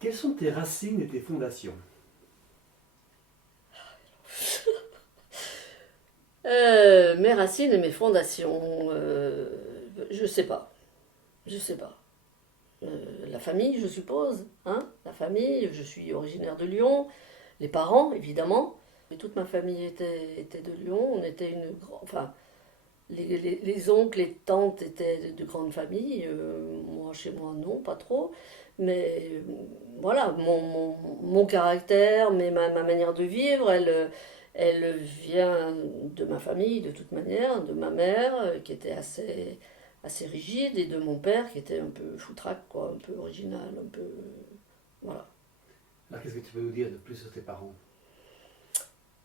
Quelles sont tes racines et tes fondations? Mes racines et mes fondations, je sais pas, je sais pas. La famille, je suppose, hein, la famille, je suis originaire de Lyon, les parents, évidemment. Et toute ma famille était de Lyon, on était une grande... Enfin, les oncles, les tantes étaient de grandes familles, moi, chez moi, non, pas trop. Mais voilà, mon caractère, ma manière de vivre, elle vient de ma famille, de toute manière, de ma mère, qui était assez rigide, et de mon père, qui était un peu foutraque, quoi, un peu original, un peu... Voilà. Alors, qu'est-ce que tu peux nous dire de plus sur tes parents?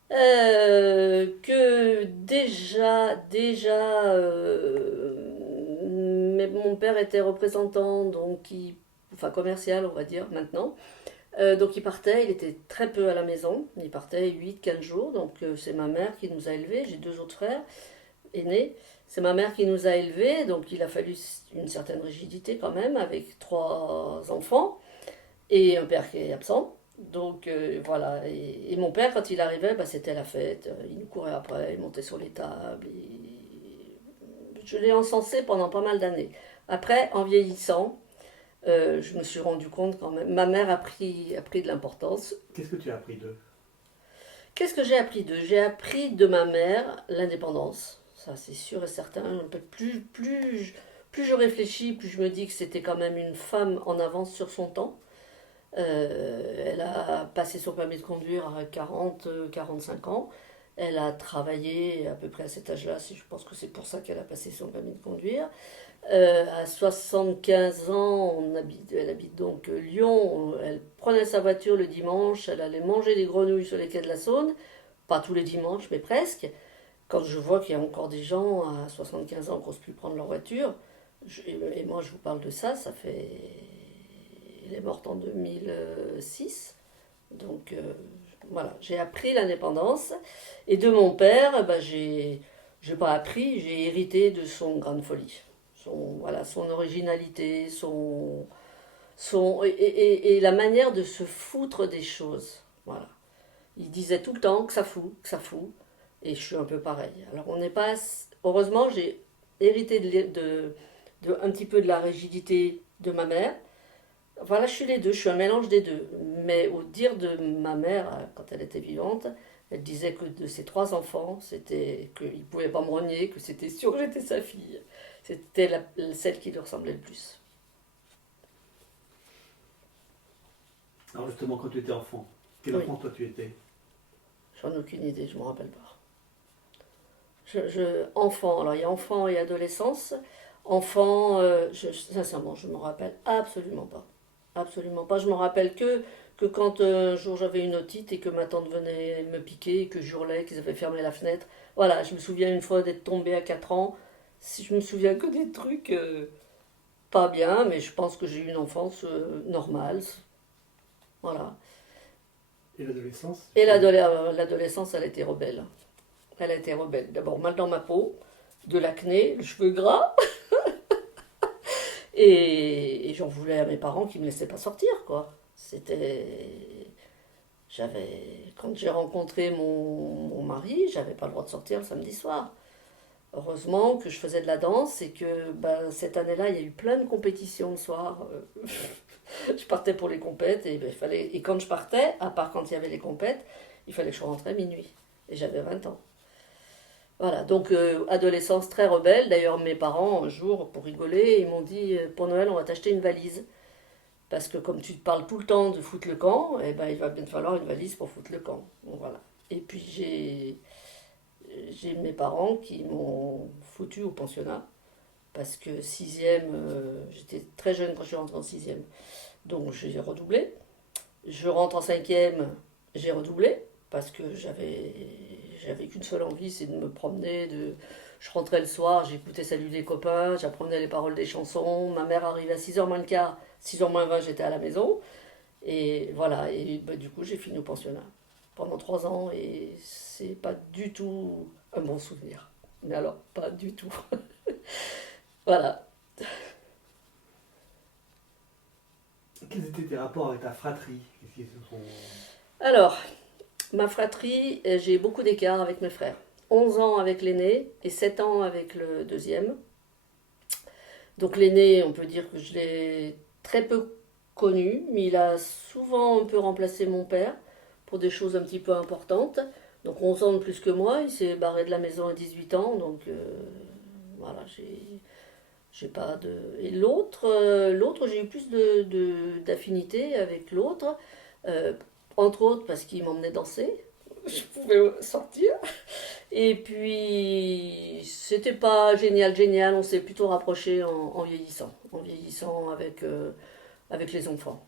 Que déjà, mais mon père était représentant, donc enfin commercial, on va dire, maintenant. Donc il partait, il était très peu à la maison, il partait 8 15 jours, donc c'est ma mère qui nous a élevés, j'ai deux autres frères aînés, c'est ma mère qui nous a élevés, donc il a fallu une certaine rigidité quand même, avec trois enfants, et un père qui est absent. Donc voilà, et mon père, quand il arrivait, bah, c'était la fête, il nous courait après, il montait sur les tables, je l'ai encensé pendant pas mal d'années. Après, en vieillissant, je me suis rendu compte quand même, ma mère a pris de l'importance. Qu'est-ce que tu as appris d'eux? Qu'est-ce que j'ai appris d'eux? J'ai appris de ma mère l'indépendance, ça c'est sûr et certain. Un peu plus je réfléchis, plus je me dis que c'était quand même une femme en avance sur son temps. Elle a passé son permis de conduire à 40 45 ans. Elle a travaillé à peu près à cet âge-là, je pense que c'est pour ça qu'elle a passé son permis de conduire. À 75 ans, elle habite donc Lyon. Elle prenait sa voiture le dimanche, elle allait manger des grenouilles sur les quais de la Saône. Pas tous les dimanches, mais presque. Quand je vois qu'il y a encore des gens à 75 ans qui n'osent plus prendre leur voiture, et moi je vous parle de ça, ça fait... Elle est morte en 2006. Donc voilà, j'ai appris l'indépendance. Et de mon père, bah, j'ai pas appris, j'ai hérité de son grain de folie. Son originalité, et la manière de se foutre des choses. Voilà. Il disait tout le temps que ça fout, que ça fout. Et je suis un peu pareil. Alors on n'est pas... Heureusement, j'ai hérité un petit peu de la rigidité de ma mère. Voilà, je suis les deux, je suis un mélange des deux. Mais au dire de ma mère, quand elle était vivante, elle disait que de ses trois enfants, c'était qu'il ne pouvait pas me renier, que c'était sûr que j'étais sa fille. C'était celle qui lui ressemblait le plus. Alors, justement, quand tu étais enfant, quel Oui, enfant toi tu étais? j'en ai aucune idée, je ne me rappelle pas. Enfant, alors il y a enfant et adolescence. Enfant, sincèrement, je ne me rappelle absolument pas. Absolument pas. Je me rappelle que quand un jour j'avais une otite et que ma tante venait me piquer et que j'hurlais, qu'ils avaient fermé la fenêtre. Voilà, je me souviens une fois d'être tombée à 4 ans. Si je me souviens que des trucs pas bien, mais je pense que j'ai eu une enfance normale. Voilà. Et l'adolescence, Et justement? l'adolescence, elle était rebelle. Elle a été rebelle. D'abord, mal dans ma peau, de l'acné, les cheveux gras. Et j'en voulais à mes parents qui me laissaient pas sortir, quoi. C'était. Quand j'ai rencontré mon mari, j'avais pas le droit de sortir le samedi soir. Heureusement que je faisais de la danse et que ben, cette année-là, il y a eu plein de compétitions le soir. Je partais pour les compètes et, ben, et quand je partais, à part quand il y avait les compètes, il fallait que je rentre à minuit. Et j'avais 20 ans. Voilà, donc adolescence très rebelle. D'ailleurs, mes parents, un jour, pour rigoler, ils m'ont dit pour Noël, on va t'acheter une valise. Parce que comme tu te parles tout le temps de foutre le camp, eh ben, il va bien te falloir une valise pour foutre le camp. Bon, voilà. Et puis j'ai mes parents qui m'ont foutu au pensionnat. Parce que sixième, j'étais très jeune quand je suis rentrée en sixième. Donc j'ai redoublé. Je rentre en cinquième, j'ai redoublé. Parce que j'avais qu'une seule envie, c'est de me promener. Je rentrais le soir, j'écoutais Salut les copains, j'apprenais les paroles des chansons. Ma mère arrivait à 6h moins le quart, 6h moins 20, j'étais à la maison. Et voilà, et bah, du coup, j'ai fini au pensionnat pendant 3 ans et c'est pas du tout un bon souvenir. Mais alors, pas du tout. Voilà. Quels étaient tes rapports avec ta fratrie? Qu'est-ce qu'ils se sont... Alors, ma fratrie, j'ai beaucoup d'écart avec mes frères. 11 ans avec l'aîné et 7 ans avec le deuxième. Donc l'aîné, on peut dire que je l'ai très peu connu, mais il a souvent un peu remplacé mon père pour des choses un petit peu importantes. Donc 11 ans de plus que moi, il s'est barré de la maison à 18 ans, donc voilà, j'ai pas de... Et l'autre, j'ai eu plus d'affinité avec l'autre, euh, entre autres parce qu'il m'emmenait danser, je pouvais sortir. Et puis, c'était pas génial, génial, on s'est plutôt rapproché en vieillissant avec les enfants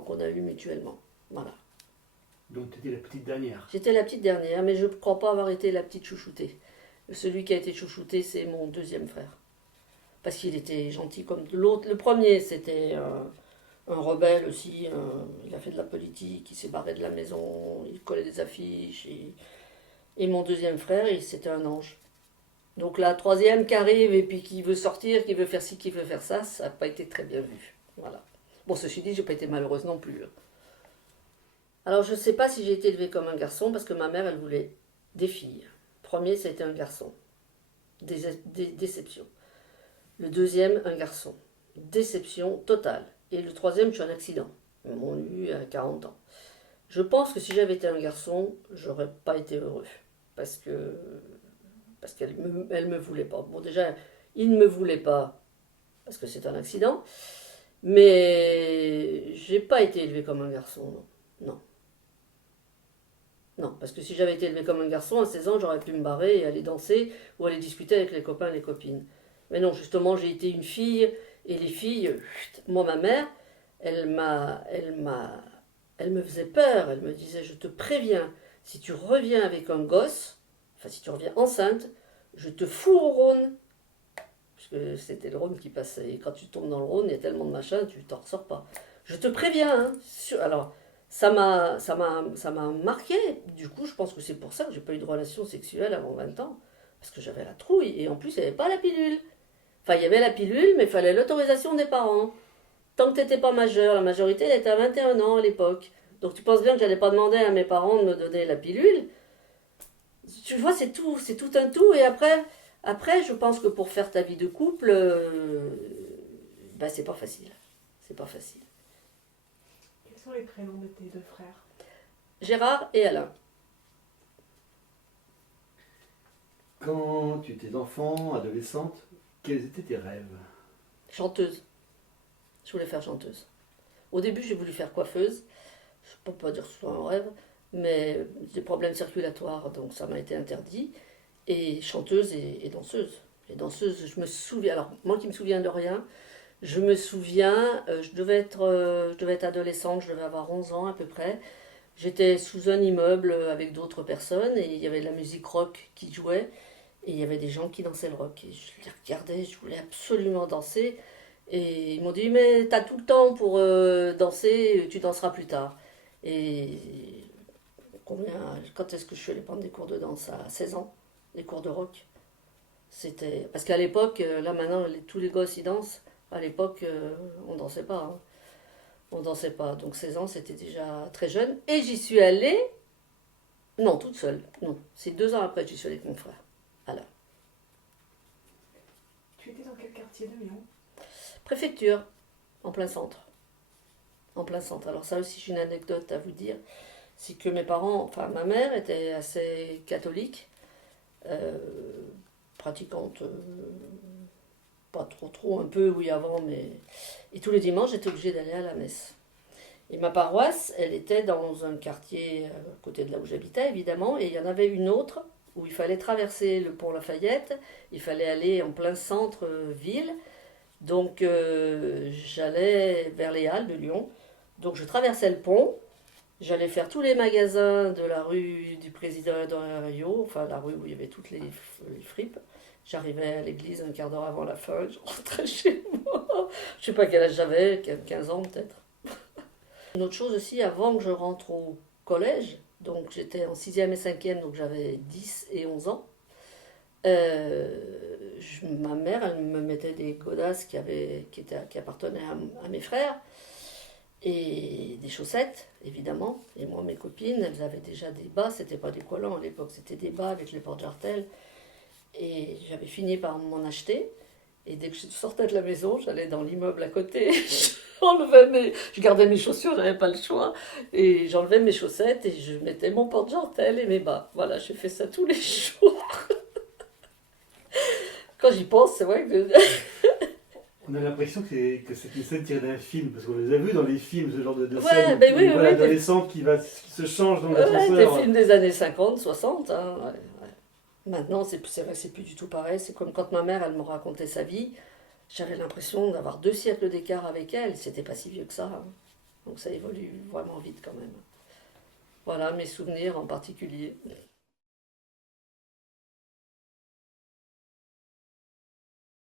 qu'on a eus mutuellement. Voilà. Donc tu étais la petite dernière. J'étais la petite dernière, mais je ne crois pas avoir été la petite chouchoutée. Celui qui a été chouchouté, c'est mon deuxième frère. Parce qu'il était gentil comme l'autre. Le premier, c'était un rebelle aussi. Il a fait de la politique, il s'est barré de la maison, il collait des affiches. Et mon deuxième frère, c'était un ange. Donc la troisième qui arrive et puis qui veut sortir, qui veut faire ci, qui veut faire ça, ça n'a pas été très bien vu. Voilà. Bon, ceci dit, j'ai pas été malheureuse non plus. Alors je ne sais pas si j'ai été élevée comme un garçon parce que ma mère, elle voulait des filles. Le premier, c'était un garçon. Déception. Le deuxième, un garçon. Déception totale. Et le troisième, je suis un accident. Ils m'ont eu à 40 ans. Je pense que si j'avais été un garçon, j'aurais pas été heureux. Parce que parce qu'elle me voulait pas. Bon, déjà, il ne me voulait pas parce que c'est un accident, mais j'ai pas été élevée comme un garçon, non. Non. Non, parce que si j'avais été élevée comme un garçon, à 16 ans, j'aurais pu me barrer et aller danser ou aller discuter avec les copains et les copines. Mais non, justement, j'ai été une fille, et les filles, moi, ma mère, elle me faisait peur, elle me disait, je te préviens, si tu reviens avec un gosse, enfin si tu reviens enceinte, je te fous au Rhône. Parce que c'était le Rhône qui passait, et quand tu tombes dans le Rhône, il y a tellement de machins, tu t'en ressors pas. Je te préviens, hein. Alors, ça m'a marqué. Du coup, je pense que c'est pour ça que j'ai pas eu de relation sexuelle avant 20 ans. Parce que j'avais la trouille. Et en plus, il n'y avait pas la pilule. Enfin, il y avait la pilule, mais il fallait l'autorisation des parents. Tant que tu n'étais pas majeur, la majorité elle était à 21 ans à l'époque. Donc tu penses bien que j'allais pas demander à mes parents de me donner la pilule. Tu vois, c'est tout un tout. Et après, je pense que pour faire ta vie de couple, ben c'est pas facile. C'est pas facile. Quels sont les prénoms de tes deux frères? Gérard et Alain. Quand tu étais enfant, adolescente, quels étaient tes rêves? Chanteuse. Je voulais faire chanteuse. Au début, j'ai voulu faire coiffeuse. Je ne peux pas dire que ce soit un rêve, mais des problèmes circulatoires, donc ça m'a été interdit. Et chanteuse et danseuse. Les danseuses, je me souviens, alors moi qui me souviens de rien, je me souviens, je devais être adolescente, je devais avoir 11 ans à peu près. J'étais sous un immeuble avec d'autres personnes et il y avait de la musique rock qui jouait et il y avait des gens qui dansaient le rock. Et je les regardais, je voulais absolument danser. Et ils m'ont dit, mais t'as tout le temps pour danser, tu danseras plus tard. Et quand est-ce que je suis allée prendre des cours de danse? À 16 ans, des cours de rock. C'était... Parce qu'à l'époque, là maintenant, tous les gosses ils dansent. À l'époque, on dansait pas. Hein. On dansait pas. Donc 16 ans, c'était déjà très jeune. Et j'y suis allée, non, toute seule. Non, c'est 2 ans après que j'y suis allée avec mon frère. Voilà. Tu étais dans quel quartier de Lyon? Préfecture, en plein centre. En plein centre. Alors ça aussi, j'ai une anecdote à vous dire. C'est que mes parents, enfin ma mère était assez catholique, euh, pratiquante, pas trop, un peu, oui, avant, mais... Et tous les dimanches, j'étais obligée d'aller à la messe. Et ma paroisse, elle était dans un quartier à côté de là où j'habitais, évidemment, et il y en avait une autre où il fallait traverser le pont Lafayette, il fallait aller en plein centre-ville, donc j'allais vers les Halles de Lyon. Donc je traversais le pont, j'allais faire tous les magasins de la rue du président Rio, enfin la rue où il y avait toutes les fripes. J'arrivais à l'église un quart d'heure avant la fin, je rentrais chez moi. Je sais pas quel âge j'avais, 15 ans peut-être. Une autre chose aussi, avant que je rentre au collège, donc j'étais en 6e et 5e, donc j'avais 10 et 11 ans, ma mère, elle me mettait des godasses qui appartenaient à mes frères, et des chaussettes, évidemment. Et moi, mes copines, elles avaient déjà des bas, c'était pas des collants à l'époque, c'était des bas avec les porte-jartelles. Et j'avais fini par m'en acheter. Et dès que je sortais de la maison, j'allais dans l'immeuble à côté, je gardais mes chaussures, j'avais pas le choix, et j'enlevais mes chaussettes et je mettais mon porte-jartelle et mes bas. Voilà, j'ai fait ça tous les jours. Quand j'y pense, c'est vrai que... On a l'impression que c'est une scène tirée d'un film, parce qu'on les a vus dans les films, ce genre de Ouais, scène. ben où oui, on voit oui, l'adolescente qui se change dans Ouais, des l'ascenseur. films des années 50, 60. Hein, ouais, ouais. Maintenant, c'est vrai que c'est plus du tout pareil. C'est comme quand ma mère, elle me racontait sa vie. J'avais l'impression d'avoir 2 siècles d'écart avec elle. C'était pas si vieux que ça. Hein. Donc ça évolue vraiment vite quand même. Voilà mes souvenirs en particulier.